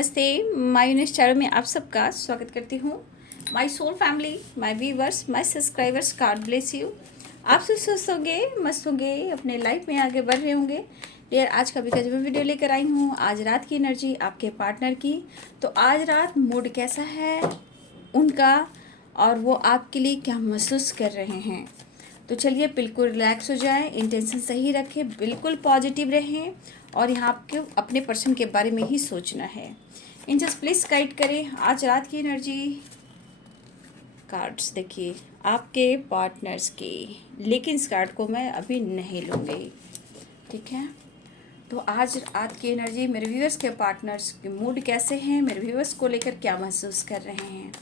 नमस्ते। My Younis channel में आप सबका स्वागत करती हूँ। My soul family, my viewers, my subscribers, God bless you. आप सब स्वस्थ होंगे, मस्त होंगे, अपने लाइफ में आगे बढ़ रहे होंगे। यार आज का भी गजब वीडियो लेकर आई हूँ। आज रात की एनर्जी आपके पार्टनर की। तो आज रात मूड कैसा है उनका और वो आपके लिए क्या महसूस कर रहे हैं। तो चलिए बिल्कुल रिलैक्स हो जाएं, इंटेंशन सही रखें, बिल्कुल पॉजिटिव रहें और यहाँ आपके अपने पर्सन के बारे में ही सोचना है। एंजल्स प्लीज़ गाइड करें आज रात की एनर्जी। कार्ड्स देखिए आपके पार्टनर्स की, लेकिन इस कार्ड को मैं अभी नहीं लूँगी, ठीक है। तो आज रात की एनर्जी मेरे व्यूअर्स के पार्टनर्स के मूड कैसे हैं, मेरे व्यूअर्स को लेकर क्या महसूस कर रहे हैं।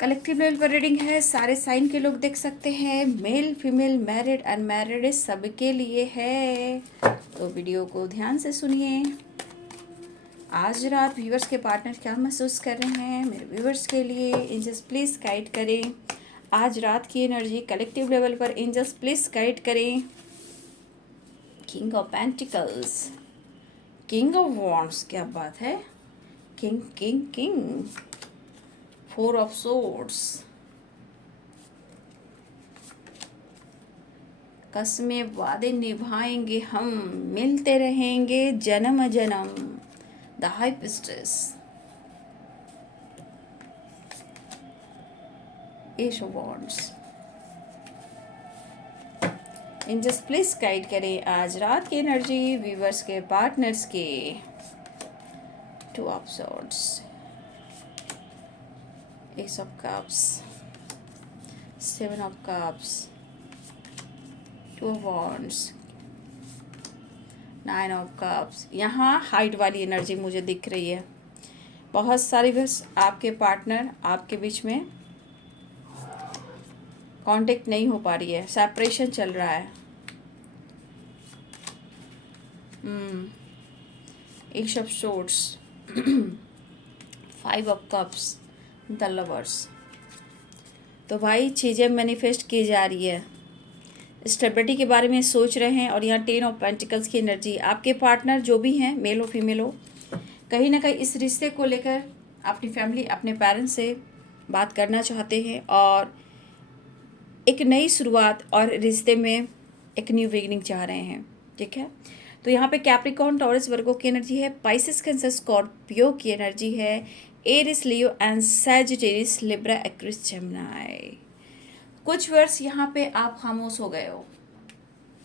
कलेक्टिव लेवल पर रीडिंग है, सारे साइन के लोग देख सकते हैं, मेल फीमेल मैरिड अनमैरिड सबके लिए है। तो वीडियो को ध्यान से सुनिए। आज रात व्यूवर्स के पार्टनर क्या महसूस कर रहे हैं मेरे व्यूवर्स के लिए। एंजल्स प्लीज़ गाइड करें आज रात की एनर्जी कलेक्टिव लेवल पर। एंजल्स प्लीज़ गाइड करें। King of pentacles, king of wands, क्या बात है। King king king, four of swords, कसमें वादे निभाएंगे हम, मिलते रहेंगे जन्म जन्म, the high priestess, ace of wands. Angels please guide करें आज रात की एनर्जी व्यूवर्स के पार्टनर्स के। Two of swords, ace of cups, seven of cups, two of wands, nine of cups. यहाँ हाइट वाली एनर्जी मुझे दिख रही है। बहुत सारी बस आपके पार्टनर आपके बीच में कांटेक्ट नहीं हो पा रही है, सेपरेशन चल रहा है। Ace of swords, five of cups, the lovers. तो भाई चीज़ें मैनिफेस्ट की जा रही है, स्टेबिलिटी के बारे में सोच रहे हैं। और यहाँ टेन ऑफ पेंटिकल्स की एनर्जी, आपके पार्टनर जो भी हैं, मेल हो फीमेल हो, कहीं ना कहीं इस रिश्ते को लेकर अपनी फैमिली अपने पेरेंट्स से बात करना चाहते हैं और एक नई शुरुआत और रिश्ते में एक न्यू बिगिनिंग चाह रहे हैं, ठीक है। तो यहाँ पे कैप्रिकॉर्न, टॉरस, वर्गो की एनर्जी है, पाइसेस, कैंसर, स्कॉर्पियो की एनर्जी है, Aries, Leo and Sagittarius, Libra, Aquarius, Gemini. कुछ वर्ष यहाँ पे आप खामोश हो गए हो,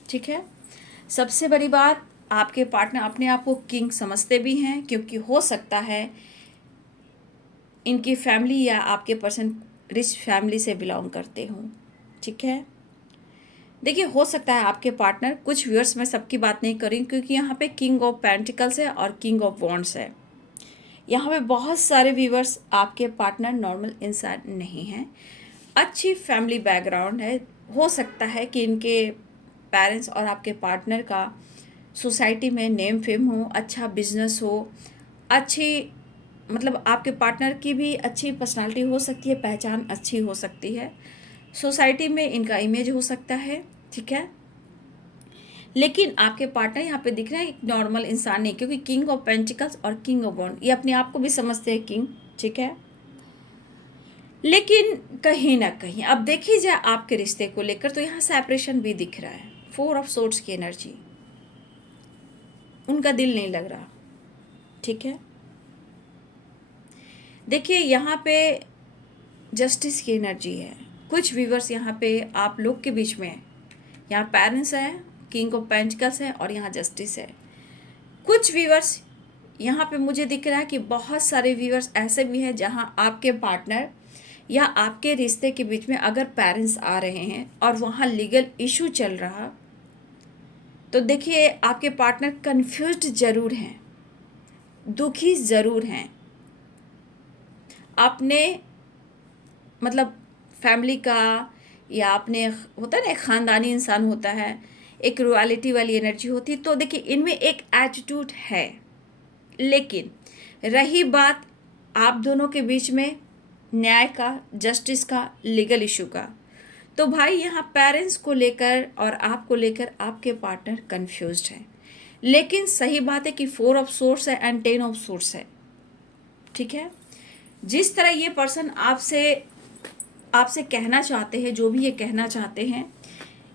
ठीक है। सबसे बड़ी बात, आपके पार्टनर अपने आप को किंग समझते भी हैं, क्योंकि हो सकता है इनकी फैमिली या आपके पर्सन रिच फैमिली से बिलोंग करते हों, ठीक है। देखिए हो सकता है आपके पार्टनर, कुछ व्यूअर्स, मैं सबकी बात नहीं करी क्योंकि यहाँ पे किंग ऑफ पेंटिकल्स है और किंग ऑफ वॉन्ड्स है। यहाँ पे बहुत सारे व्यूअर्स आपके पार्टनर नॉर्मल इंसान नहीं हैं, अच्छी फैमिली बैकग्राउंड है। हो सकता है कि इनके पेरेंट्स और आपके पार्टनर का सोसाइटी में नेम फेम हो, अच्छा बिजनेस हो, अच्छी मतलब आपके पार्टनर की भी अच्छी पर्सनालिटी हो सकती है, पहचान अच्छी हो सकती है, सोसाइटी में इनका इमेज हो सकता है, ठीक है। लेकिन आपके पार्टनर यहाँ पे दिख रहे हैं एक नॉर्मल इंसान नहीं, क्योंकि किंग ऑफ पेंटिकल्स और किंग ऑफ वॉन्ड, ये अपने आप को भी समझते हैं किंग, ठीक है। लेकिन कहीं ना कहीं अब देखिए जाए आपके रिश्ते को लेकर, तो यहाँ सेपरेशन भी दिख रहा है। फोर ऑफ सोर्ड्स की एनर्जी, उनका दिल नहीं लग रहा, ठीक है। देखिए यहाँ पे जस्टिस की एनर्जी है। कुछ व्यूवर्स यहाँ पे आप लोग के बीच में, यहाँ पेरेंट्स हैं, किंग ऑफ पेंटिकल्स है और यहाँ जस्टिस है। कुछ व्यूवर्स यहाँ पे मुझे दिख रहा है कि बहुत सारे व्यूवर्स ऐसे भी हैं जहाँ आपके पार्टनर या आपके रिश्ते के बीच में अगर पेरेंट्स आ रहे हैं और वहाँ लीगल इशू चल रहा, तो देखिए आपके पार्टनर कंफ्यूज्ड ज़रूर हैं, दुखी ज़रूर हैं। आपने मतलब फैमिली का, या आपने, होता है ना एक ख़ानदानी इंसान होता है, एक रॉयल्टी वाली एनर्जी होती है, तो देखिए इनमें एक एटीट्यूड है। लेकिन रही बात आप दोनों के बीच में न्याय का, जस्टिस का, लीगल इशू का, तो भाई यहाँ पेरेंट्स को लेकर और आपको लेकर आपके पार्टनर कंफ्यूज्ड हैं। लेकिन सही बात है कि 4 ऑफ सोर्स है एंड 10 ऑफ सोर्स है, ठीक है। जिस तरह ये पर्सन आपसे आपसे कहना चाहते हैं, जो भी ये कहना चाहते हैं,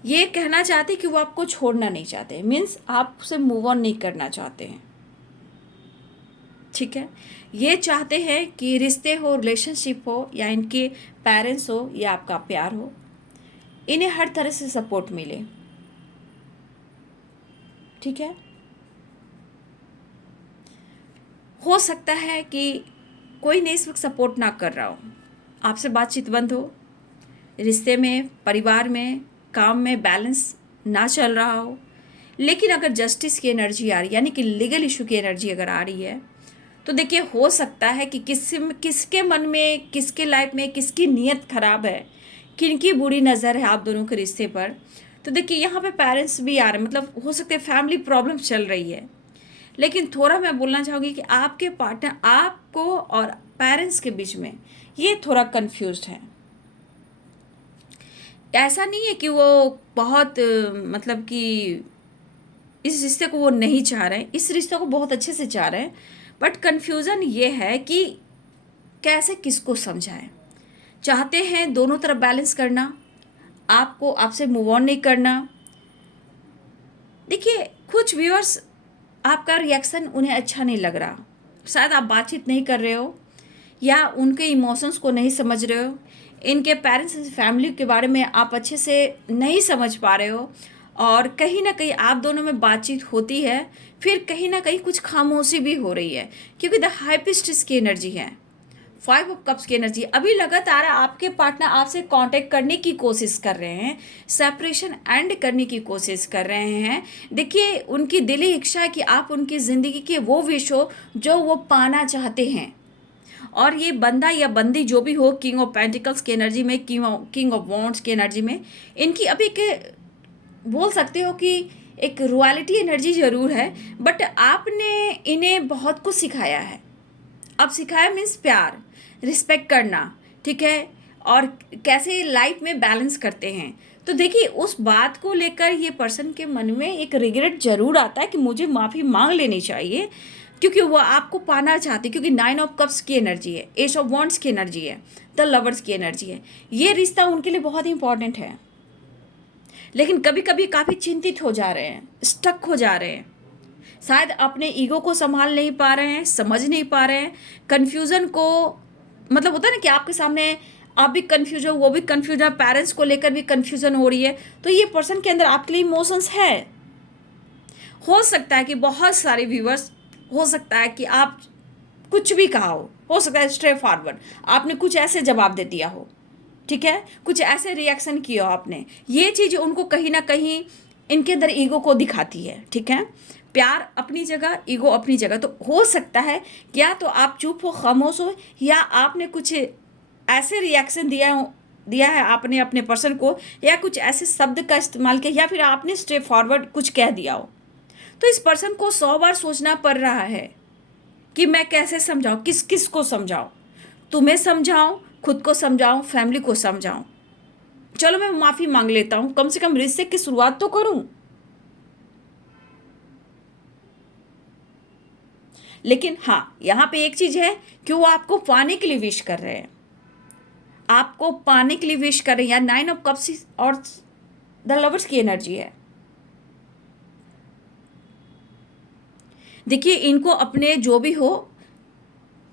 ये कहना चाहते हैं कि वो आपको छोड़ना नहीं चाहते, मीन्स आपसे मूव ऑन नहीं करना चाहते हैं, ठीक है। ये चाहते हैं कि रिश्ते हो, रिलेशनशिप हो, या इनके पेरेंट्स हो, या आपका प्यार हो, इन्हें हर तरह से सपोर्ट मिले, ठीक है। हो सकता है कि कोई ने इस वक्त सपोर्ट ना कर रहा हो, आपसे बातचीत बंद हो, रिश्ते में, परिवार में, काम में बैलेंस ना चल रहा हो, लेकिन अगर जस्टिस की एनर्जी आ रही है, यानी कि लीगल इशू की एनर्जी अगर आ रही है, तो देखिए हो सकता है कि किसके मन में, किसके लाइफ में, किसकी नीयत खराब है, किनकी बुरी नज़र है आप दोनों के रिश्ते पर। तो देखिए यहाँ पे पेरेंट्स भी आ रहे हैं, मतलब हो सकता है फैमिली प्रॉब्लम चल रही है। लेकिन थोड़ा मैं बोलना चाहूँगी कि आपके पार्टनर आपको और पेरेंट्स के बीच में ये थोड़ा कंफ्यूज्ड है। ऐसा नहीं है कि वो बहुत मतलब कि इस रिश्ते को वो नहीं चाह रहे हैं, इस रिश्ते को बहुत अच्छे से चाह रहे हैं, बट कन्फ्यूज़न ये है कि कैसे किसको समझाएं। चाहते हैं दोनों तरफ बैलेंस करना, आपको आपसे मूव ऑन नहीं करना। देखिए कुछ व्यूअर्स, आपका रिएक्शन उन्हें अच्छा नहीं लग रहा, शायद आप बातचीत नहीं कर रहे हो, या उनके इमोशंस को नहीं समझ रहे हो, इनके पेरेंट्स फैमिली के बारे में आप अच्छे से नहीं समझ पा रहे हो, और कहीं ना कहीं आप दोनों में बातचीत होती है, फिर कहीं ना कहीं कुछ खामोशी भी हो रही है, क्योंकि द हाइपिस्टिस की एनर्जी है, 5 ऑफ कप्स की एनर्जी। अभी लगातार आपके पार्टनर आपसे कांटेक्ट करने की कोशिश कर रहे हैं, सेपरेशन एंड करने की कोशिश कर रहे हैं। देखिए उनकी दिली इच्छा है कि आप उनकी ज़िंदगी के वो विश हो जो वो पाना चाहते हैं, और ये बंदा या बंदी जो भी हो, किंग ऑफ पेंटिकल्स की एनर्जी में, किंग ऑफ वॉन्ड्स की एनर्जी में, इनकी अभी एक बोल सकते हो कि एक रॉयल्टी एनर्जी ज़रूर है, बट आपने इन्हें बहुत कुछ सिखाया है। अब सिखाया मीन्स प्यार, रिस्पेक्ट करना, ठीक है, और कैसे लाइफ में बैलेंस करते हैं। तो देखिए उस बात को लेकर ये पर्सन के मन में एक रिग्रेट ज़रूर आता है कि मुझे माफ़ी मांग लेनी चाहिए, क्योंकि वो आपको पाना चाहते, क्योंकि 9 ऑफ कप्स की एनर्जी है, एस ऑफ वॉन्ड्स की एनर्जी है, द लवर्स की एनर्जी है। ये रिश्ता उनके लिए बहुत इंपॉर्टेंट है, लेकिन कभी कभी काफ़ी चिंतित हो जा रहे हैं, स्टक हो जा रहे हैं, शायद अपने ईगो को संभाल नहीं पा रहे हैं, समझ नहीं पा रहे हैं, कन्फ्यूज़न को, मतलब होता है ना कि आपके सामने आप भी कन्फ्यूज हो, वो भी कन्फ्यूज है, पेरेंट्स को लेकर भी कन्फ्यूज़न हो रही है, तो ये पर्सन के अंदर आपके लिए इमोशंस है। हो सकता है कि बहुत सारे व्यूवर्स, हो सकता है कि आप कुछ भी कहा हो सकता है स्ट्रेट फॉरवर्ड आपने कुछ ऐसे जवाब दे दिया हो, ठीक है, कुछ ऐसे रिएक्शन किया हो आपने, ये चीज़ उनको कहीं ना कहीं इनके अंदर ईगो को दिखाती है, ठीक है। प्यार अपनी जगह, ईगो अपनी जगह। तो हो सकता है क्या तो आप चुप हो, खामोश हो, या आपने कुछ ऐसे रिएक्शन दिया है आपने अपने पर्सन को, या कुछ ऐसे शब्द का इस्तेमाल किया, या फिर आपने स्ट्रेट फॉरवर्ड कुछ कह दिया हो। तो इस पर्सन को 100 बार सोचना पड़ रहा है कि मैं कैसे समझाऊं, किस किस को समझाऊं, तुम्हें समझाऊं, खुद को समझाऊं, फैमिली को समझाऊं। चलो मैं माफ़ी मांग लेता हूं, कम से कम रिश्ते की शुरुआत तो करूं। लेकिन हाँ, यहाँ पे एक चीज़ है कि वो आपको पाने के लिए विश कर रहे हैं, आपको पाने के लिए विश कर रहे हैं, या 9 ऑफ कप्स और द लवर्स की एनर्जी है। देखिए इनको अपने जो भी हो,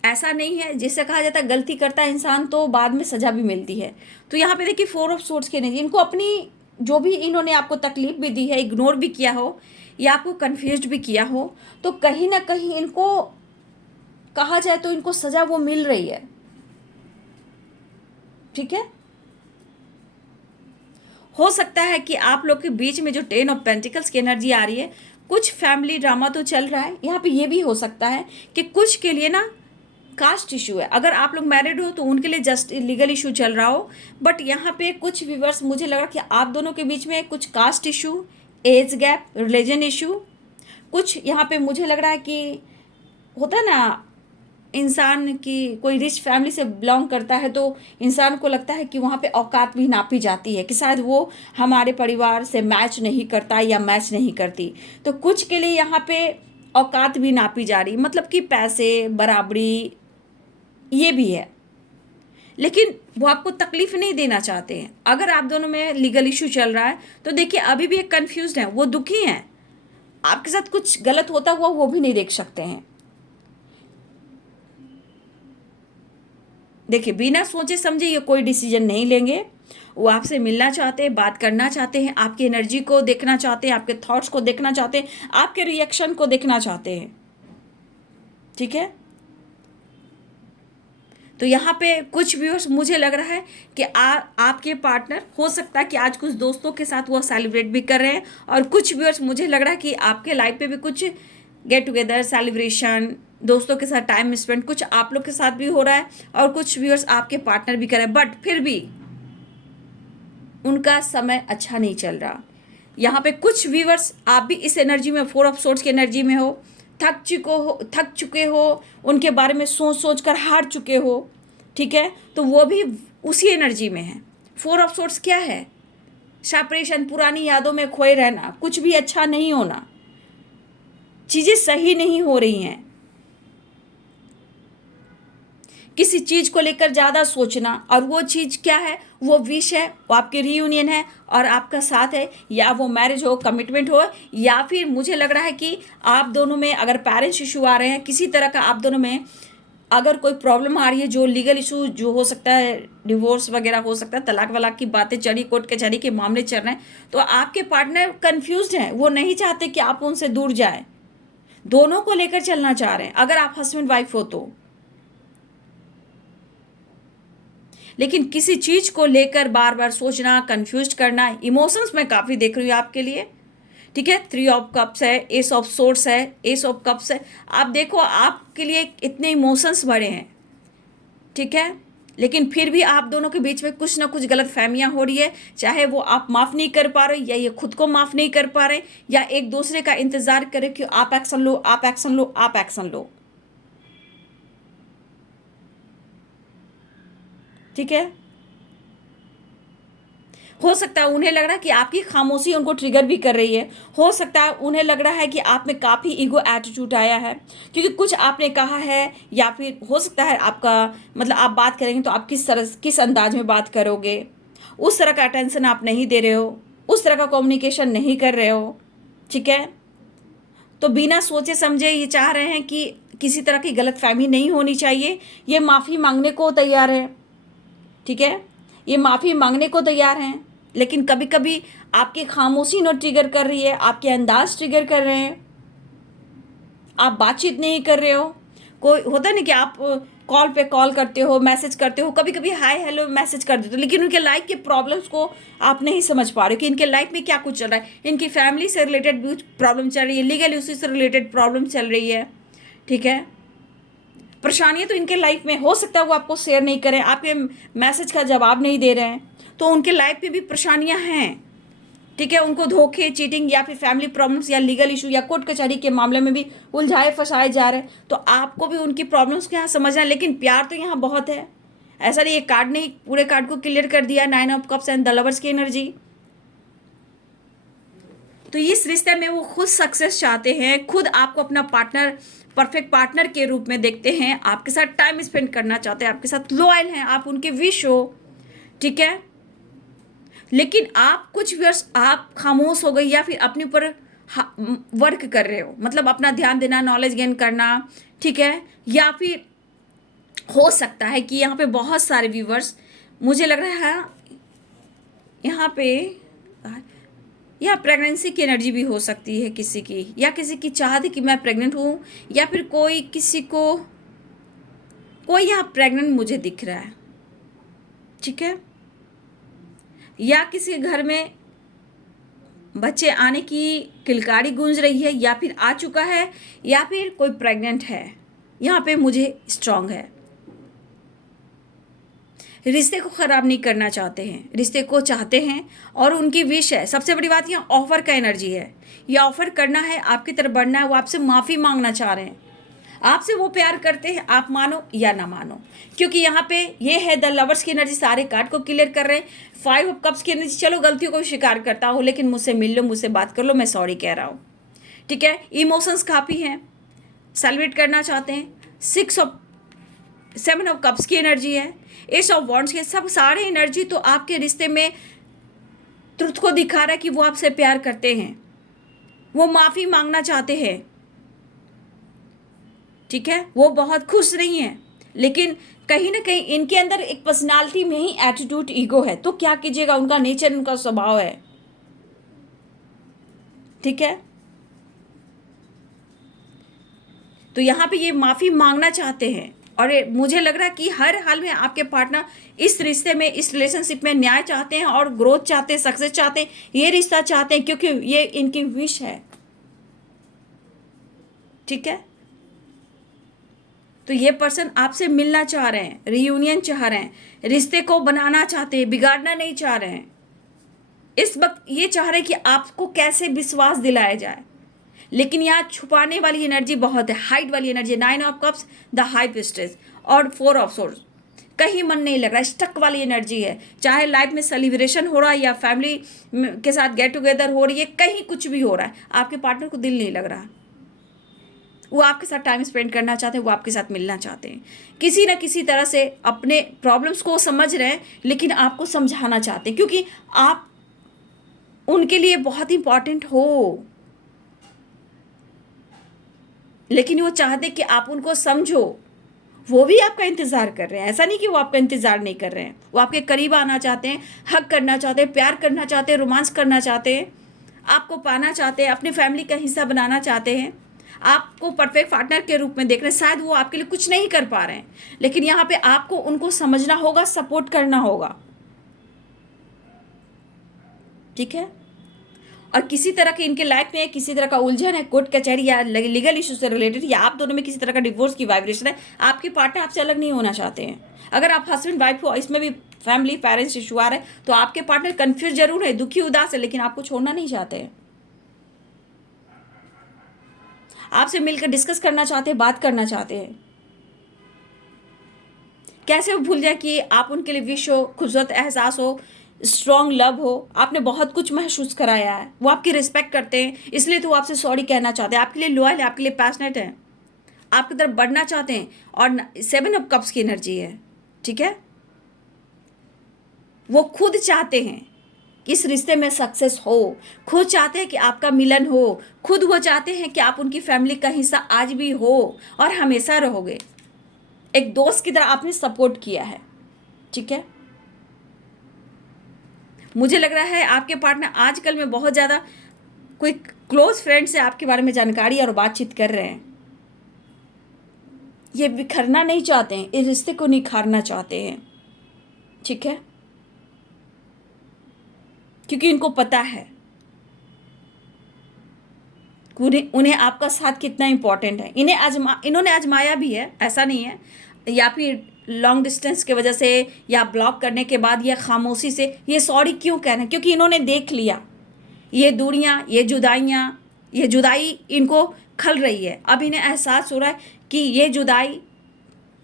ऐसा नहीं है, जिससे कहा जाता है गलती करता है इंसान तो बाद में सज़ा भी मिलती है। तो यहाँ पे देखिए 4 ऑफ सोर्ड्स की एनर्जी, इनको अपनी जो भी इन्होंने आपको तकलीफ भी दी है, इग्नोर भी किया हो, या आपको कन्फ्यूज भी किया हो, तो कहीं ना कहीं इनको कहा जाए तो इनको सज़ा वो मिल रही है, ठीक है। हो सकता है कि आप लोग के बीच में जो 10 ऑफ पेंटिकल्स की एनर्जी आ रही है, कुछ फैमिली ड्रामा तो चल रहा है। यहाँ पे ये भी हो सकता है कि कुछ के लिए ना कास्ट इशू है, अगर आप लोग मैरिड हो तो उनके लिए जस्ट लीगल इशू चल रहा हो, बट यहाँ पे कुछ व्यूवर्स मुझे लग रहा कि आप दोनों के बीच में कुछ caste issue, age gap, religion issue, कुछ यहाँ पे मुझे लग रहा है कि होता है ना इंसान की कोई रिच फैमिली से बिलोंग करता है तो इंसान को लगता है कि वहाँ पे औकात भी नापी जाती है कि शायद वो हमारे परिवार से मैच नहीं करता या मैच नहीं करती। तो कुछ के लिए यहाँ पे औकात भी नापी जा रही, मतलब कि पैसे, बराबरी, ये भी है। लेकिन वो आपको तकलीफ नहीं देना चाहते हैं। अगर आप दोनों में लीगल इशू चल रहा है तो देखिए अभी भी एक कंफ्यूज्ड है, वो दुखी हैं, आपके साथ कुछ गलत होता हुआ वो भी नहीं देख सकते हैं। देखिए बिना सोचे समझे ये कोई डिसीजन नहीं लेंगे। वो आपसे मिलना चाहते हैं, बात करना चाहते हैं, आपकी एनर्जी को देखना चाहते हैं, आपके थॉट्स को देखना चाहते हैं, आपके रिएक्शन को देखना चाहते हैं। ठीक है, तो यहाँ पे कुछ व्यूअर्स मुझे लग रहा है कि आपके पार्टनर हो सकता है कि आज कुछ दोस्तों के साथ वो सेलिब्रेट भी कर रहे हैं, और कुछ व्यूअर्स मुझे लग रहा है कि आपके लाइफ पे भी कुछ गेट टुगेदर, सेलिब्रेशन, दोस्तों के साथ टाइम स्पेंड कुछ आप लोग के साथ भी हो रहा है, और कुछ व्यूअर्स आपके पार्टनर भी कर रहे हैं। बट फिर भी उनका समय अच्छा नहीं चल रहा। यहाँ पे कुछ व्यूअर्स आप भी इस एनर्जी में, 4 ऑफ सोर्ड्स की एनर्जी में हो, थक चुके हो, उनके बारे में सोच सोच कर हार चुके हो। ठीक है, तो वो भी उसी एनर्जी में है। 4 ऑफ सोर्ड्स क्या है? सेपरेशन, पुरानी यादों में खोए रहना, कुछ भी अच्छा नहीं होना, चीज़ें सही नहीं हो रही हैं, किसी चीज़ को लेकर ज़्यादा सोचना, और वो चीज़ क्या है? वो विश है, वो आपकी रीयूनियन है और आपका साथ है, या वो मैरिज हो, कमिटमेंट हो, या फिर मुझे लग रहा है कि आप दोनों में अगर पेरेंट्स इशू आ रहे हैं, किसी तरह का आप दोनों में अगर कोई प्रॉब्लम आ रही है, जो लीगल इशू जो हो सकता है, डिवोर्स वगैरह हो सकता है, तलाक वलाक की बातें चल रही, कोर्ट कचहरी के मामले चल रहे हैं, तो आपके पार्टनर कन्फ्यूज्ड हैं, वो नहीं चाहते कि आप उनसे दूर जाए, दोनों को लेकर चलना चाह रहे हैं अगर आप हस्बैंड वाइफ हो तो। लेकिन किसी चीज़ को लेकर बार बार सोचना, कंफ्यूज करना, इमोशंस मैं काफ़ी देख रही हूँ आपके लिए। ठीक है, 3 ऑफ कप्स है, एस ऑफ सोर्ड्स है, एस ऑफ कप्स है। आप देखो आपके लिए इतने इमोशंस भरे हैं। ठीक है, लेकिन फिर भी आप दोनों के बीच में कुछ ना कुछ गलत फहमियाँ हो रही है, चाहे वो आप माफ़ नहीं कर पा रहे, या ये खुद को माफ़ नहीं कर पा रहे, या एक दूसरे का इंतज़ार करें कि आप एक्शन लो, आप एक्शन लो, आप एक्शन लो। ठीक है, हो सकता है उन्हें लग रहा है कि आपकी खामोशी उनको ट्रिगर भी कर रही है। हो सकता है उन्हें लग रहा है कि आप में काफ़ी ईगो एटीट्यूड आया है, क्योंकि कुछ आपने कहा है, या फिर हो सकता है आपका मतलब आप बात करेंगे तो आप किस अंदाज में बात करोगे, उस तरह का अटेंशन आप नहीं दे रहे हो, उस तरह का कम्युनिकेशन नहीं कर रहे हो। ठीक है, तो बिना सोचे समझे ये चाह रहे हैं कि किसी तरह की गलतफहमी नहीं होनी चाहिए, ये माफ़ी मांगने को तैयार है। ठीक है, ये माफ़ी मांगने को तैयार हैं, लेकिन कभी कभी आपकी खामोशी न ट्रिगर कर रही है, आपके अंदाज ट्रिगर कर रहे हैं, आप बातचीत नहीं कर रहे हो। कोई होता है ना कि आप कॉल पे कॉल करते हो, मैसेज करते हो, कभी कभी हाय हेलो मैसेज कर देते हो, लेकिन उनके लाइफ के प्रॉब्लम्स को आप नहीं समझ पा रहे हो कि इनके लाइफ में क्या कुछ चल रहा है। इनकी फैमिली से रिलेटेड भी प्रॉब्लम चल रही है, लीगल इशू से रिलेटेड प्रॉब्लम चल रही है। ठीक है, परेशानियाँ तो इनके लाइफ में हो सकता है वो आपको शेयर नहीं करें, आपके मैसेज का जवाब नहीं दे रहे हैं, तो उनके लाइफ में भी परेशानियाँ हैं। ठीक है, उनको धोखे, चीटिंग, या फिर फैमिली प्रॉब्लम्स, या लीगल इशू, या कोर्ट कचहरी के मामले में भी उलझाए फंसाए जा रहे हैं। तो आपको भी उनकी प्रॉब्लम्स को यहाँ समझना है, लेकिन प्यार तो यहाँ बहुत है। ऐसा नहीं, ये कार्ड ने पूरे कार्ड को क्लियर कर दिया, 9 of cups and the lovers की एनर्जी। तो इस रिश्ते में वो खुद सक्सेस चाहते हैं, खुद आपको अपना पार्टनर, परफेक्ट पार्टनर के रूप में देखते हैं, आपके साथ टाइम स्पेंड करना चाहते हैं, आपके साथ लॉयल हैं, आप उनके विश हो। ठीक है, लेकिन आप कुछ वर्ष आप खामोश हो गई, या फिर अपने ऊपर वर्क कर रहे हो, मतलब अपना ध्यान देना, नॉलेज गेन करना। ठीक है, या फिर हो सकता है कि यहाँ पे बहुत सारे व्यूवर्स, मुझे लग रहा है यहाँ पे या प्रेगनेंसी की एनर्जी भी हो सकती है किसी की, या किसी की चाहत है कि मैं प्रेग्नेंट हूँ, या फिर कोई किसी को कोई यहाँ प्रेग्नेंट मुझे दिख रहा है। ठीक है, या किसी घर में बच्चे आने की किलकारी गूंज रही है, या फिर आ चुका है, या फिर कोई प्रेग्नेंट है, यहाँ पे मुझे स्ट्रांग है। रिश्ते को ख़राब नहीं करना चाहते हैं, रिश्ते को चाहते हैं, और उनकी विश है। सबसे बड़ी बात यहाँ ऑफ़र का एनर्जी है, ये ऑफ़र करना है, आपकी तरफ बढ़ना है, वो आपसे माफ़ी मांगना चाह रहे हैं। आपसे वो प्यार करते हैं, आप मानो या ना मानो, क्योंकि यहाँ पे ये है द लवर्स की एनर्जी, सारे कार्ड को क्लियर कर रहे हैं। 5 ऑफ कप्स की एनर्जी, चलो गलतियों को स्वीकार करता हूँ, लेकिन मुझसे मिल लो, मुझसे बात कर लो, मैं सॉरी कह रहा हूँ। ठीक है, इमोशंस काफ़ी हैं, सेलिब्रेट करना चाहते हैं। 7 ऑफ कप्स की एनर्जी है, एस ऑफ वॉन्ड्स के, सब सारे एनर्जी तो आपके रिश्ते में ट्रुथ को दिखा रहा है कि वो आपसे प्यार करते हैं, वो माफ़ी मांगना चाहते हैं। ठीक है, वो बहुत खुश नहीं है, लेकिन कहीं ना कहीं इनके अंदर एक पर्सनालिटी में ही एटीट्यूड, ईगो है, तो क्या कीजिएगा, उनका नेचर, उनका स्वभाव है। ठीक है, तो यहाँ पे ये माफ़ी मांगना चाहते हैं, और मुझे लग रहा है कि हर हाल में आपके पार्टनर इस रिश्ते में, इस रिलेशनशिप में न्याय चाहते हैं और ग्रोथ चाहते हैं, सक्सेस चाहते हैं, ये रिश्ता चाहते हैं, क्योंकि ये इनकी विश है। ठीक है, तो ये पर्सन आपसे मिलना चाह रहे हैं, रियूनियन चाह रहे हैं, रिश्ते को बनाना चाहते हैं, बिगाड़ना नहीं चाह रहे हैं। इस वक्त ये चाह रहे हैं कि आपको कैसे विश्वास दिलाया जाए, लेकिन यहाँ छुपाने वाली एनर्जी बहुत है, हाइड वाली energy. 9 of cups, the high priestess, और 4 ऑफ सोर्स, कहीं मन नहीं लग रहा, स्टक वाली एनर्जी है। चाहे लाइफ में सेलिब्रेशन हो रहा है या फैमिली के साथ गेट टुगेदर हो रही है, कहीं कुछ भी हो रहा है, आपके पार्टनर को दिल नहीं लग रहा। वो आपके साथ टाइम स्पेंड करना चाहते हैं, वो आपके साथ मिलना चाहते हैं, किसी न किसी तरह से अपने प्रॉब्लम्स को समझ रहे हैं, लेकिन आपको समझाना चाहते हैं, क्योंकि आप उनके लिए बहुत इंपॉर्टेंट हो। लेकिन वो चाहते कि आप उनको समझो, वो भी आपका इंतज़ार कर रहे हैं, ऐसा नहीं कि वो आपका इंतज़ार नहीं कर रहे हैं। वो आपके करीब आना चाहते हैं, हग करना चाहते हैं, प्यार करना चाहते हैं, रोमांस करना चाहते हैं, आपको पाना चाहते हैं, अपनी फैमिली का हिस्सा बनाना चाहते हैं, आपको परफेक्ट पार्टनर के रूप में देख रहे हैं। शायद वो आपके लिए कुछ नहीं कर पा रहे हैं, लेकिन यहाँ पे आपको उनको समझना होगा, सपोर्ट करना होगा। ठीक है, और किसी तरह के इनके लाइफ में किसी तरह का उलझन है, कोर्ट कचहरी या लीगल इशू से रिलेटेड, या आप दोनों में किसी तरह का डिवोर्स की वाइब्रेशन है, आपके पार्टनर आपसे अलग नहीं होना चाहते हैं। अगर आप हस्बैंड वाइफ हो, इसमें भी फैमिली पेरेंट्स इशू आ रहा है, तो आपके पार्टनर कन्फ्यूज जरूर है, दुखी उदास है, लेकिन आपको छोड़ना नहीं चाहते हैं। आपसे मिलकर डिस्कस करना चाहते हैं, बात करना चाहते हैं। कैसे वो भूल जाए कि आप उनके लिए विश हो, खूबसूरत एहसास हो, स्ट्रॉन्ग लव हो, आपने बहुत कुछ महसूस कराया है, वो आपकी रिस्पेक्ट करते हैं, इसलिए तो वो आपसे सॉरी कहना चाहते हैं, आपके लिए लॉयल है, आपके लिए पैशनेट है, आपकी तरफ बढ़ना चाहते हैं। और 7 ऑफ कप्स की एनर्जी है। ठीक है, वो खुद चाहते हैं कि इस रिश्ते में सक्सेस हो, खुद चाहते हैं कि आपका मिलन हो, खुद वो चाहते हैं कि आप उनकी फैमिली का हिस्सा आज भी हो और हमेशा रहोगे। एक दोस्त की तरह आपने सपोर्ट किया है। ठीक है, मुझे लग रहा है आपके पार्टनर आजकल में बहुत ज़्यादा कोई क्लोज फ्रेंड से आपके बारे में जानकारी और बातचीत कर रहे हैं। ये बिखरना नहीं चाहते हैं, इस रिश्ते को निखारना चाहते हैं। ठीक है, क्योंकि इनको पता है उन्हें आपका साथ कितना इम्पोर्टेंट है। इन्होंने आजमाया भी है, ऐसा नहीं है, या फिर लॉन्ग डिस्टेंस की वजह से या ब्लॉक करने के बाद या खामोशी से ये सॉरी क्यों कह रहे हैं, क्योंकि इन्होंने देख लिया ये दूरियां, ये जुदाई इनको खल रही है। अब इन्हें एहसास हो रहा है कि ये जुदाई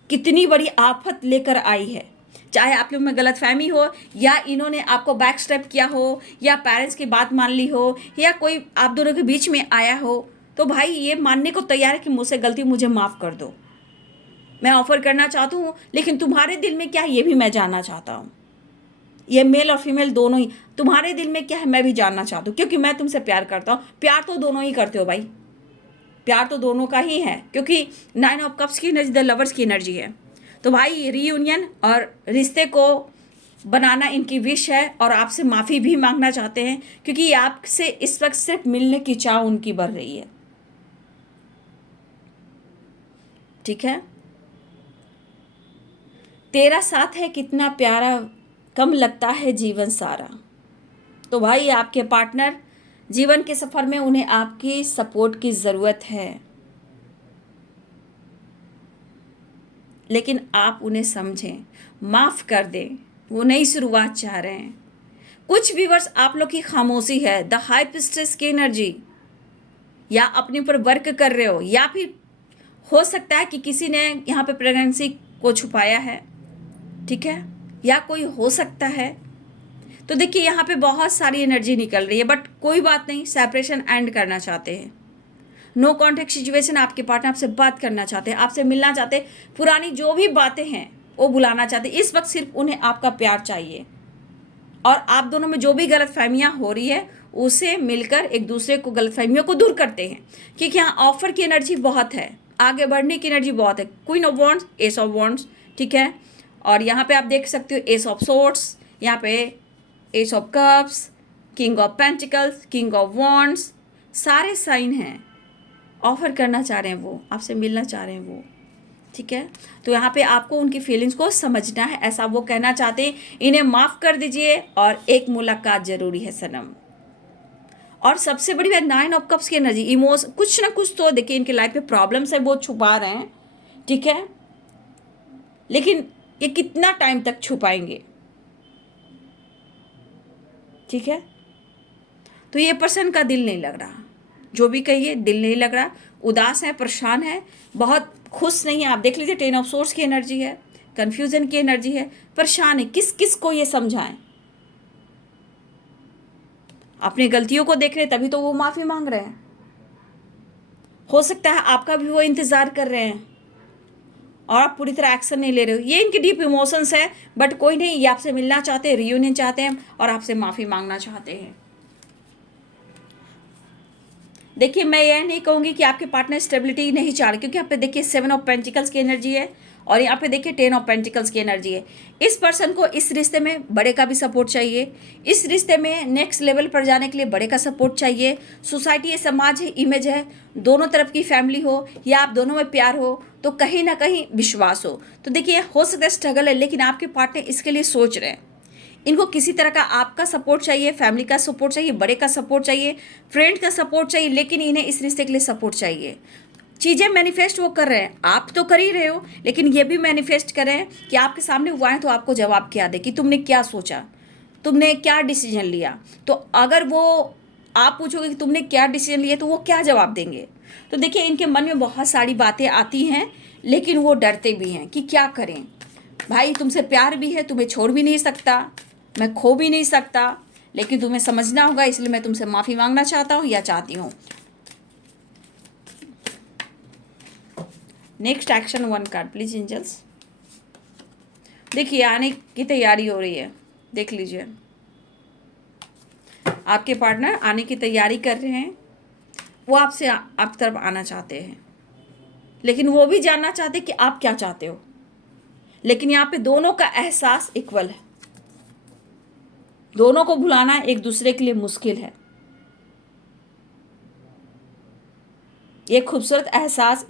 कितनी बड़ी आफत लेकर आई है। चाहे आप लोग में गलतफहमी हो, या इन्होंने आपको बैक स्टेप किया हो, या पेरेंट्स की बात मान ली हो, या कोई आप दोनों के बीच में आया हो, तो भाई ये मानने को तैयार है कि मुझसे गलती, मुझे माफ़ कर दो, मैं ऑफ़र करना चाहता हूँ, लेकिन तुम्हारे दिल में क्या है ये भी मैं जानना चाहता हूँ। ये मेल और फीमेल दोनों ही, तुम्हारे दिल में क्या है मैं भी जानना चाहता हूँ, क्योंकि मैं तुमसे प्यार करता हूँ। प्यार तो दोनों ही करते हो भाई, प्यार तो दोनों का ही है, क्योंकि 9 ऑफ कप्स की एनर्जी द लवर्स की एनर्जी है। तो भाई रीयूनियन और रिश्ते को बनाना इनकी विश है, और आपसे माफ़ी भी मांगना चाहते हैं, क्योंकि आपसे इस वक्त सिर्फ मिलने की चाह उनकी बढ़ रही है। ठीक है, तेरा साथ है कितना प्यारा, कम लगता है जीवन सारा। तो भाई आपके पार्टनर जीवन के सफ़र में उन्हें आपकी सपोर्ट की ज़रूरत है, लेकिन आप उन्हें समझें, माफ़ कर दें। वो नई शुरुआत चाह रहे हैं। कुछ व्यूअर्स आप लोग की खामोशी है, द हाई प्रिस्टेस की एनर्जी, या अपने ऊपर वर्क कर रहे हो, या फिर हो सकता है कि किसी ने यहाँ पे प्रेगनेंसी को छुपाया है, ठीक है, या कोई हो सकता है। तो देखिए यहाँ पे बहुत सारी एनर्जी निकल रही है, बट कोई बात नहीं, सेपरेशन एंड करना चाहते हैं। नो कॉन्टेक्ट सिचुएशन, आपके पार्टनर आपसे बात करना चाहते हैं, आपसे मिलना चाहते हैं, पुरानी जो भी बातें हैं वो भुलाना चाहते हैं। इस वक्त सिर्फ उन्हें आपका प्यार चाहिए, और आप दोनों में जो भी गलतफहमियां हो रही है उसे मिलकर एक दूसरे को गलतफहमियों को दूर करते हैं, क्योंकि यहाँ ऑफर की एनर्जी बहुत है, आगे बढ़ने की एनर्जी बहुत है। Queen of wands, S of wands, ठीक है, और यहाँ पे आप देख सकते हो एस ऑफ सोर्ड्स, यहाँ पे S of cups, king of pentacles, king of wands, सारे साइन हैं। ऑफर करना चाह रहे हैं वो, आपसे मिलना चाह रहे हैं वो, ठीक है। तो यहाँ पे आपको उनकी फीलिंग्स को समझना है, ऐसा वो कहना चाहते हैं, इन्हें माफ़ कर दीजिए और एक मुलाकात ज़रूरी है सनम। और सबसे बड़ी बात, 9 ऑफ कप्स की एनर्जी, इमोशन, कुछ ना कुछ तो देखिए इनके लाइफ में प्रॉब्लम्स है, वो छुपा रहे हैं, ठीक है, लेकिन ये कितना टाइम तक छुपाएंगे, ठीक है। तो ये पर्सन का दिल नहीं लग रहा, जो भी कहिए दिल नहीं लग रहा, उदास है, परेशान है, बहुत खुश नहीं है। आप देख लीजिए 10 ऑफ सोर्ड्स की एनर्जी है, कन्फ्यूजन की एनर्जी है, परेशान है। किस किस को ये समझाएं, अपनी गलतियों को देख रहे हैं तभी तो वो माफ़ी मांग रहे हैं। हो सकता है आपका भी वो इंतज़ार कर रहे हैं और आप पूरी तरह एक्शन नहीं ले रहे हो। ये इनकी डीप इमोशंस है, बट कोई नहीं, ये आपसे मिलना चाहते हैं, रियूनियन चाहते हैं और आपसे माफ़ी मांगना चाहते हैं। देखिए मैं यह नहीं कहूँगी कि आपके पार्टनर स्टेबिलिटी नहीं चाह रहे, क्योंकि यहाँ पे देखिए 7 ऑफ पेंटिकल्स की एनर्जी है और यहाँ पे देखिए 10 ऑफ पेंटिकल्स की एनर्जी है। इस पर्सन को इस रिश्ते में बड़े का भी सपोर्ट चाहिए, इस रिश्ते में नेक्स्ट लेवल पर जाने के लिए बड़े का सपोर्ट चाहिए। सोसाइटी है, समाज है, इमेज है, दोनों तरफ की फैमिली हो या आप दोनों में प्यार हो, तो कहीं ना कहीं विश्वास हो। तो देखिए हो सकता है स्ट्रगल है, लेकिन आपके पार्टनर इसके लिए सोच रहे हैं। इनको किसी तरह का आपका सपोर्ट चाहिए, फैमिली का सपोर्ट चाहिए, बड़े का सपोर्ट चाहिए, फ्रेंड का सपोर्ट चाहिए, लेकिन इन्हें इस रिश्ते के लिए सपोर्ट चाहिए। चीज़ें मैनिफेस्ट वो कर रहे हैं, आप तो कर ही रहे हो, लेकिन ये भी मैनिफेस्ट कर रहे हैं कि आपके सामने हुआ है तो आपको जवाब क्या दे, कि तुमने क्या सोचा, तुमने क्या डिसीजन लिया। तो अगर वो आप पूछोगे कि तुमने क्या डिसीजन लिया, तो वो क्या जवाब देंगे। तो देखिए इनके मन में बहुत सारी बातें आती हैं, लेकिन वो डरते भी हैं कि क्या करें। भाई तुमसे प्यार भी है, तुम्हें छोड़ भी नहीं सकता, मैं खो भी नहीं सकता, लेकिन तुम्हें समझना होगा, इसलिए मैं तुमसे माफ़ी मांगना चाहता हूँ या चाहती हूँ। Next action 1 card please angels. देखिए आने की तैयारी हो रही है, देख लीजिए आपके पार्टनर आने की तैयारी कर रहे हैं, वो आपसे आप तरफ आना चाहते हैं, लेकिन वो भी जानना चाहते हैं कि आप क्या चाहते हो। लेकिन यहाँ पे दोनों का एहसास इक्वल है, दोनों को भुलाना एक दूसरे के लिए मुश्किल है। ये खूबसूरत एहसास,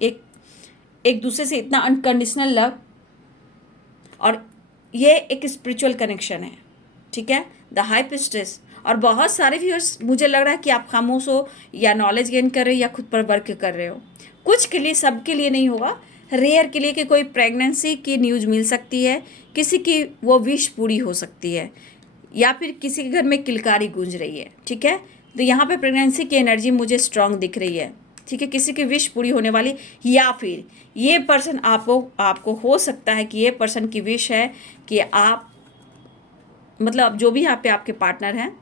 एक दूसरे से इतना अनकंडीशनल लव, और ये एक स्पिरिचुअल कनेक्शन है, ठीक है, द हाई प्रिस्टेस। और बहुत सारे व्यूअर्स, मुझे लग रहा है कि आप खामोश हो या नॉलेज गेन कर रहे हो या खुद पर वर्क कर रहे हो। कुछ के लिए, सबके लिए नहीं होगा, रेयर के लिए कि कोई प्रेगनेंसी की न्यूज़ मिल सकती है, किसी की वो विश पूरी हो सकती है, या फिर किसी के घर में किलकारी गूंज रही है, ठीक है। तो यहाँ पे प्रेगनेंसी की एनर्जी मुझे स्ट्रांग दिख रही है, ठीक है, किसी की विश पूरी होने वाली, या फिर ये पर्सन आपको हो सकता है कि ये पर्सन की विश है कि आप, मतलब जो भी यहाँ पे आपके पार्टनर हैं,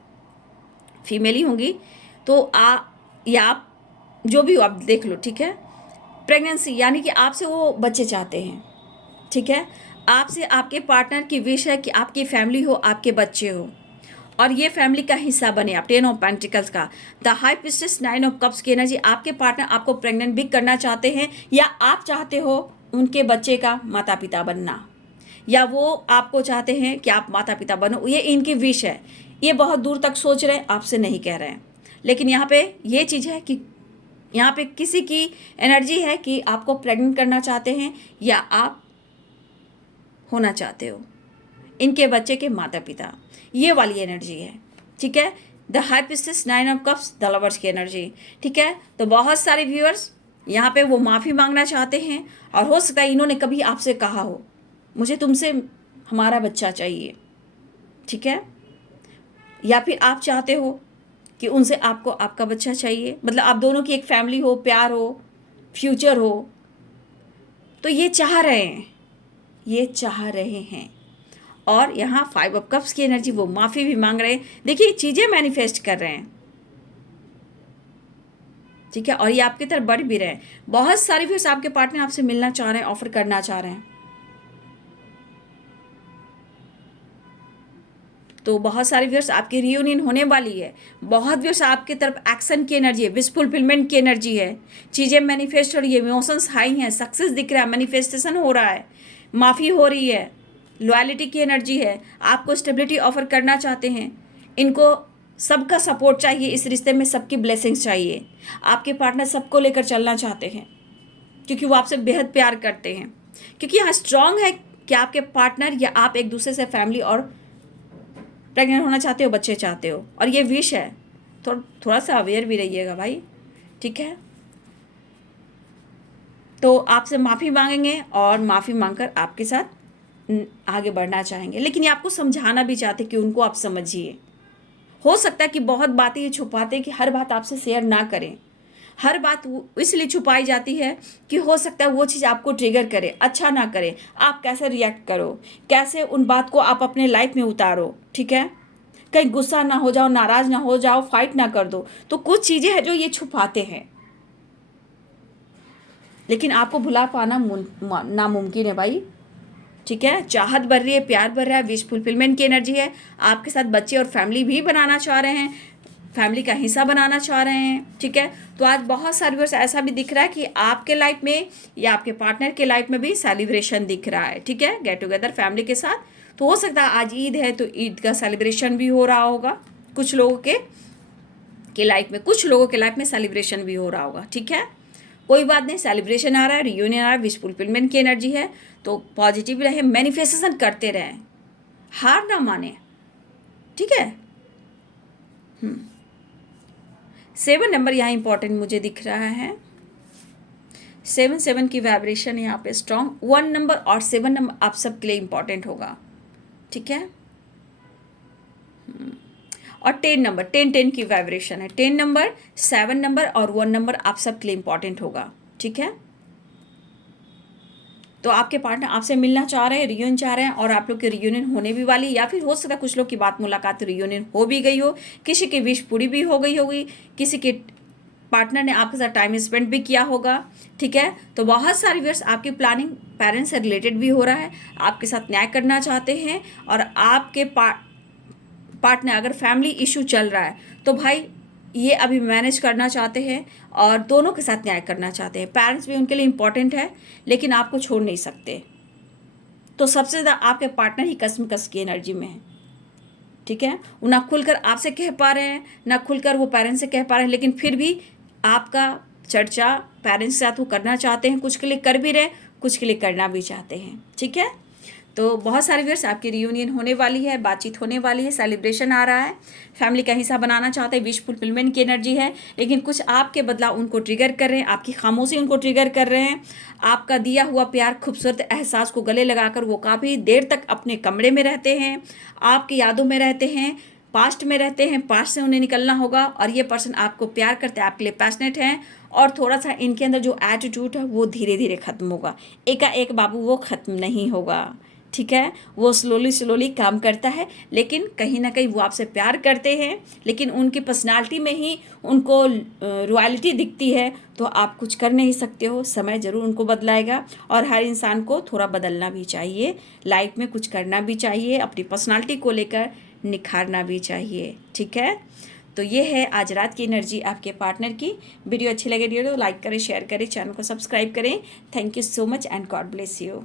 फीमेल ही होंगी, तो या आप जो भी हो आप देख लो, ठीक है। प्रेगनेंसी यानी कि आपसे वो बच्चे चाहते हैं, ठीक है, आपसे आपके पार्टनर की विश है कि आपकी फैमिली हो, आपके बच्चे हो, और ये फैमिली का हिस्सा बने आप। 10 ऑफ पेंटिकल्स का the high priestess, 9 of cups की एनर्जी, आपके पार्टनर आपको प्रेग्नेंट भी करना चाहते हैं, या आप चाहते हो उनके बच्चे का माता पिता बनना, या वो आपको चाहते हैं कि आप माता पिता बनो। ये इनकी विश है, ये बहुत दूर तक सोच रहे हैं, आपसे नहीं कह रहे हैं। लेकिन यहाँ पे ये चीज़ है कि यहाँ पे किसी की एनर्जी है कि आपको प्रेग्नेंट करना चाहते हैं या आप होना चाहते हो इनके बच्चे के माता पिता, ये वाली एनर्जी है, ठीक है। The high priestess, 9 of cups, the lovers की एनर्जी, ठीक है। तो बहुत सारे व्यूअर्स यहाँ पे वो माफ़ी मांगना चाहते हैं, और हो सकता है इन्होंने कभी आपसे कहा हो मुझे तुमसे हमारा बच्चा चाहिए, ठीक है, या फिर आप चाहते हो कि उनसे आपको आपका बच्चा चाहिए, मतलब आप दोनों की एक फैमिली हो, प्यार हो, फ्यूचर हो, तो ये चाह रहे हैं, ये चाह रहे हैं। और यहाँ 5 ऑफ कप्स की एनर्जी, वो माफ़ी भी मांग रहे हैं। देखिए चीज़ें मैनिफेस्ट कर रहे हैं, ठीक है, और ये आपकी तरफ बढ़ भी रहे हैं। बहुत सारे व्यूअर्स आपके पार्टनर आपसे मिलना चाह रहे हैं, ऑफर करना चाह रहे हैं। तो बहुत सारे व्यूअर्स आपकी रियूनियन होने वाली है। बहुत व्यूअर्स आपकी तरफ एक्शन की एनर्जी है, विश फुलफिलमेंट की एनर्जी है। चीज़ें मैनिफेस्ट हो रही है, इमोशंस हाई हैं, सक्सेस दिख रहा है, मैनिफेस्टेशन हो रहा है, माफ़ी हो रही है, लॉयल्टी की एनर्जी है। आपको स्टेबिलिटी ऑफर करना चाहते हैं। इनको सबका सपोर्ट चाहिए, इस रिश्ते में सबकी ब्लेसिंग्स चाहिए। आपके पार्टनर सबको लेकर चलना चाहते हैं क्योंकि वो आपसे बेहद प्यार करते हैं। क्योंकि यहाँ स्ट्रांग है कि आपके पार्टनर या आप एक दूसरे से फैमिली और प्रेग्नेंट होना चाहते हो, बच्चे चाहते हो, और ये विश है। थोड़ा सा अवेयर भी रहिएगा भाई, ठीक है। तो आपसे माफ़ी मांगेंगे और माफ़ी मांगकर आपके साथ आगे बढ़ना चाहेंगे, लेकिन ये आपको समझाना भी चाहते कि उनको आप समझिए। हो सकता है कि बहुत बातें ये छुपाते हैं कि हर बात आपसे शेयर ना करें। हर बात इसलिए छुपाई जाती है कि हो सकता है वो चीज़ आपको ट्रिगर करे, अच्छा ना करे। आप कैसे रिएक्ट करो, कैसे उन बात को आप अपने लाइफ में उतारो, ठीक है। कहीं गुस्सा ना हो जाओ, नाराज़ ना हो जाओ, फाइट ना कर दो। तो कुछ चीज़ें हैं जो ये छुपाते हैं, लेकिन आपको भुला पाना नामुमकिन है भाई, ठीक है। चाहत बढ़ रही है, प्यार बढ़ रहा है, विश फुलफिलमेंट की एनर्जी है। आपके साथ बच्चे और फैमिली भी बनाना चाह रहे हैं, फैमिली का हिस्सा बनाना चाह रहे हैं, ठीक है। तो आज बहुत सारे व्यूअर्स ऐसा भी दिख रहा है कि आपके लाइफ में या आपके पार्टनर के लाइफ में भी सेलिब्रेशन दिख रहा है, ठीक है, गेट टुगेदर फैमिली के साथ। तो हो सकता है आज ईद है तो ईद का सेलिब्रेशन भी हो रहा होगा कुछ लोगों के लाइफ में, कुछ लोगों के लाइफ में सेलिब्रेशन भी हो रहा होगा, ठीक है। कोई बात नहीं, सेलिब्रेशन आ रहा है, रियूनियन आ रहा है, विश फुलफिलमेंट की एनर्जी है। तो पॉजिटिव रहे, मैनिफेस्टेशन करते रहें, हार ना माने, ठीक है। 7 नंबर यहाँ इंपॉर्टेंट मुझे दिख रहा है। 7 की वाइब्रेशन यहाँ पे स्ट्रॉन्ग। 1 नंबर और 7 नंबर आप सबके लिए इंपॉर्टेंट होगा, ठीक है। और 10 नंबर, 10 की वाइब्रेशन है। 10 नंबर, 7 नंबर और 1 नंबर आप सबके लिए इंपॉर्टेंट होगा, ठीक है। तो आपके पार्टनर आपसे मिलना चाह रहे हैं, रियूनियन चाह रहे हैं, और आप लोग की रियूनियन होने भी वाली, या फिर हो सकता है कुछ लोग की बात मुलाकात रियूनियन हो भी गई हो, किसी की विश पूरी भी हो गई होगी, किसी के पार्टनर ने आपके साथ टाइम स्पेंड भी किया होगा, ठीक है। तो बहुत सारे व्यूअर्स आपकी प्लानिंग पेरेंट्स से रिलेटेड भी हो रहा है, आपके साथ न्याय करना चाहते हैं। और आपके पार्टनर अगर फैमिली इशू चल रहा है तो भाई ये अभी मैनेज करना चाहते हैं और दोनों के साथ न्याय करना चाहते हैं। पेरेंट्स भी उनके लिए इम्पोर्टेंट है, लेकिन आपको छोड़ नहीं सकते। तो सबसे ज़्यादा आपके पार्टनर ही कसमकस की एनर्जी में है, ठीक है। वो ना खुलकर आपसे कह पा रहे हैं, ना खुलकर वो पेरेंट्स से कह पा रहे हैं, लेकिन फिर भी आपका चर्चा पेरेंट्स के साथ वो करना चाहते हैं। कुछ के लिए कर भी रहे, कुछ के लिए करना भी चाहते हैं, ठीक है। तो बहुत सारे व्यूअर्स आपकी रियूनियन होने वाली है, बातचीत होने वाली है, सेलिब्रेशन आ रहा है, फैमिली का हिस्सा बनाना चाहते हैं, विश फुलफिलमेंट की एनर्जी है। लेकिन कुछ आपके बदलाव उनको ट्रिगर कर रहे हैं, आपकी खामोशी उनको ट्रिगर कर रहे हैं। आपका दिया हुआ प्यार, खूबसूरत एहसास को गले लगाकर वो काफ़ी देर तक अपने कमरे में रहते हैं, आपकी यादों में रहते हैं, पास्ट में रहते हैं। पास्ट से उन्हें निकलना होगा, और ये पर्सन आपको प्यार करते हैं, आपके लिए पैशनेट हैं, और थोड़ा सा इनके अंदर जो एटीट्यूड है वो धीरे धीरे ख़त्म होगा। एकाएक बाबू वो ख़त्म नहीं होगा, ठीक है। वो स्लोली काम करता है, लेकिन कहीं ना कहीं वो आपसे प्यार करते हैं, लेकिन उनकी पर्सनालिटी में ही उनको रॉयल्टी दिखती है। तो आप कुछ कर नहीं सकते हो, समय ज़रूर उनको बदलाएगा। और हर इंसान को थोड़ा बदलना भी चाहिए, लाइफ में कुछ करना भी चाहिए, अपनी पर्सनालिटी को लेकर निखारना भी चाहिए, ठीक है। तो ये है आज रात की एनर्जी आपके पार्टनर की। वीडियो अच्छी लगे तो लाइक करें, शेयर करें, चैनल को सब्सक्राइब करें। Thank you so much and God bless you.